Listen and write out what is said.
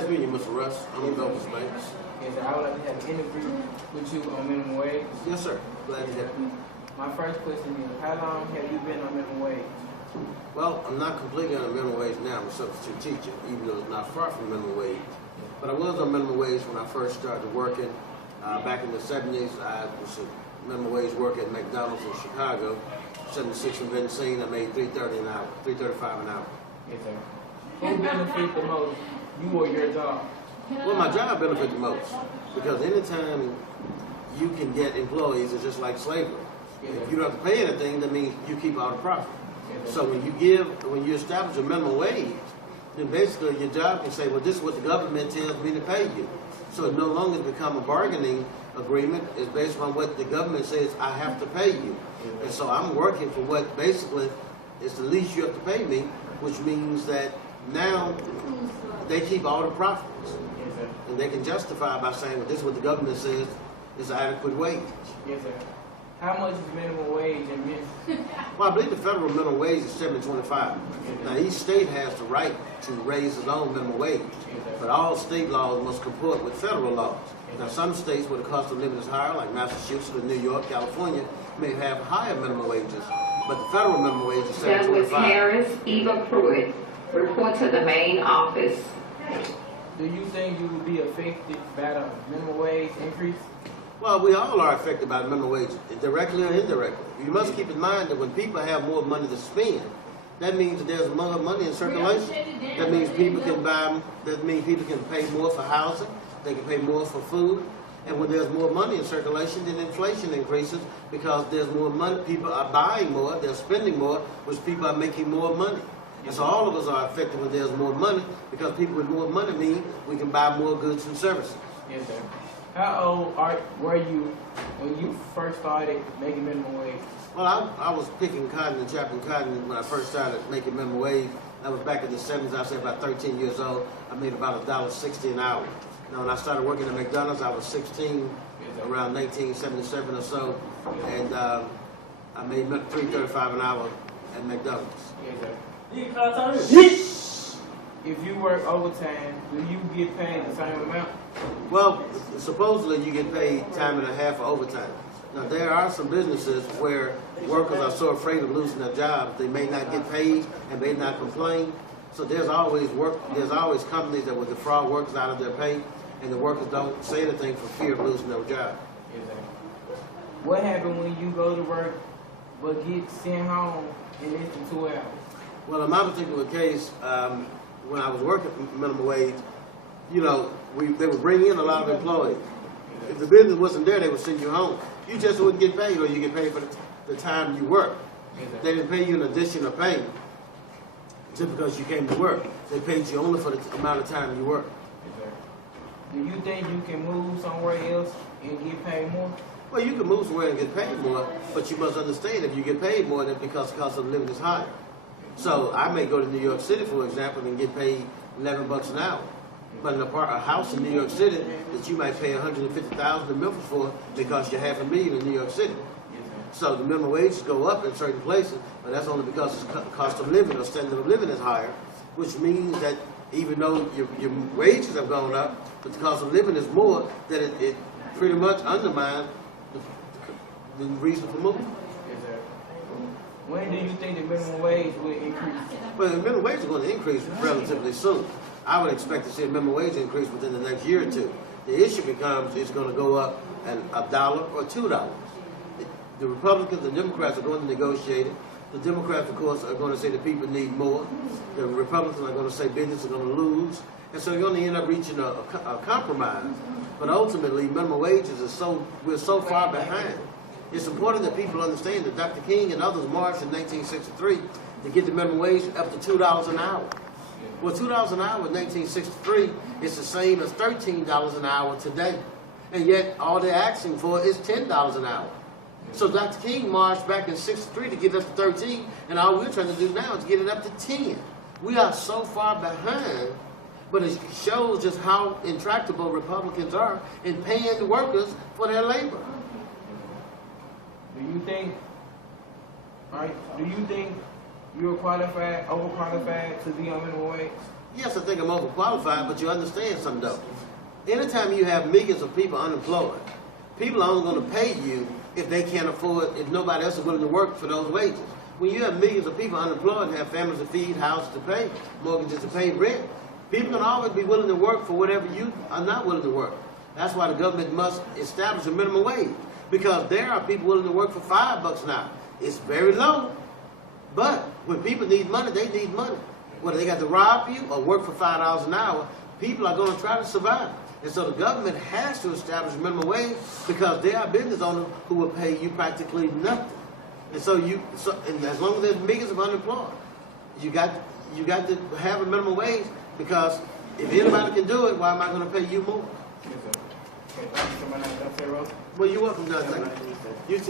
Nice meeting you, Mr. Russ. I'm the Donta Banks. Yes, sir. I would like to have an interview with you on minimum wage. Yes, sir. Glad to have you. My first question is, how long have you been on minimum wage? Well, I'm not completely on a minimum wage now. I'm a substitute teacher, even though it's not far from minimum wage. But I was on minimum wage when I first started working. Back in the 70s, I was a minimum wage worker at McDonald's in Chicago. 76 in Vincennes, I made $3.30 an hour, $3.35 an hour. Yes, sir. Who benefits the most, you or your job? Well, my job benefits the most because anytime you can get employees, it's just like slavery. Yes, if you don't have to pay anything, that means you keep all the profit. Yes, so when you establish a minimum wage, then basically your job can say, well, this is what the government tells me to pay you. So it no longer become a bargaining agreement. It's based on what the government says I have to pay you. Yes, and so I'm working for what basically is the least you have to pay me, which means that now they keep all the profits. Yes, sir. And they can justify by saying, well, this is what the government says is adequate wage. Yes, sir. How much is minimum wage in Michigan? Well, I believe the federal minimum wage is $7.25. Now, each state has the right to raise its own minimum wage, but all state laws must comport with federal laws. Now, some states where the cost of living is higher, like Massachusetts, or New York, California, may have higher minimum wages, but the federal minimum wage is $7.25. Douglas Harris, Eva Pruitt, report to the main office. Do you think you will be affected by the minimum wage increase? Well, we all are affected by the minimum wage, directly or indirectly. You must keep in mind that when people have more money to spend, that means that there's more money in circulation. That means people can buy, that means people can pay more for housing, they can pay more for food. And when there's more money in circulation, then inflation increases because there's more money, people are buying more, they're spending more, which people are making more money. And so all of us are affected when there's more money because people with more money mean we can buy more goods and services. Yes, sir. How old were you when you first started making minimum wage? Well, I was picking cotton and chopping cotton when I first started making minimum wage. That was back in the 70s. I was about 13 years old. I made about $1.60 an hour. Now, when I started working at McDonald's, I was 16, around 1977 or so, and I made $3.35 an hour at McDonald's. Yes, sir. If you work overtime, do you get paid the same amount? Well, supposedly you get paid time and a half for overtime. Now, there are some businesses where workers are so afraid of losing their jobs, they may not get paid and may not complain. So there's always companies that will defraud workers out of their pay, and the workers don't say anything for fear of losing their job. Exactly. What happens when you go to work but get sent home in less than 2 hours? Well, in my particular case, when I was working minimum wage, you know, they would bring in a lot of employees. If the business wasn't there, they would send you home. You just wouldn't get paid, or you get paid for the time you work. They didn't pay you in addition of pay just because you came to work. They paid you only for the amount of time you work. Do you think you can move somewhere else and get paid more? Well, you can move somewhere and get paid more, but you must understand if you get paid more, then because the cost of living is higher. So I may go to New York City, for example, and get paid $11 an hour. But in a house in New York City that you might pay $150,000 in Memphis for because you're $500,000 in New York City. So the minimum wages go up in certain places, but that's only because the cost of living or standard of living is higher, which means that even though your wages have gone up, but the cost of living is more, that it pretty much undermines the reason for moving. When do you think the minimum wage will increase? Well, the minimum wage is going to increase relatively soon. I would expect to see a minimum wage increase within the next year or two. The issue becomes it's going to go up at $1 or $2. The Republicans and Democrats are going to negotiate it. The Democrats, of course, are going to say the people need more. The Republicans are going to say business are going to lose. And so you're going to end up reaching a compromise. But ultimately, minimum wages we're so far behind. It's important that people understand that Dr. King and others marched in 1963 to get the minimum wage up to $2 an hour. Well, $2 an hour in 1963 is the same as $13 an hour today. And yet, all they're asking for is $10 an hour. So Dr. King marched back in 63 to get up to 13, and all we're trying to do now is get it up to 10. We are so far behind, but it shows just how intractable Republicans are in paying the workers for their labor. Do you think you're overqualified to be on minimum wage? Yes, I think I'm overqualified, but you understand something though. Anytime you have millions of people unemployed, people are only going to pay you if they can't afford, if nobody else is willing to work for those wages. When you have millions of people unemployed and have families to feed, houses to pay, mortgages to pay, rent, people can always be willing to work for whatever you are not willing to work. That's why the government must establish a minimum wage, because there are people willing to work for $5 an hour. It's very low, but when people need money, they need money. Whether they got to rob you or work for $5 an hour, people are going to try to survive. And so the government has to establish a minimum wage, because there are business owners who will pay you practically nothing. And so and as long as there's millions of unemployed, you got to have a minimum wage, because if anybody can do it, why am I going to pay you more? Yes, sir. Okay, thank you so much, Dr. Rose. Well, you're welcome, Donta. You too.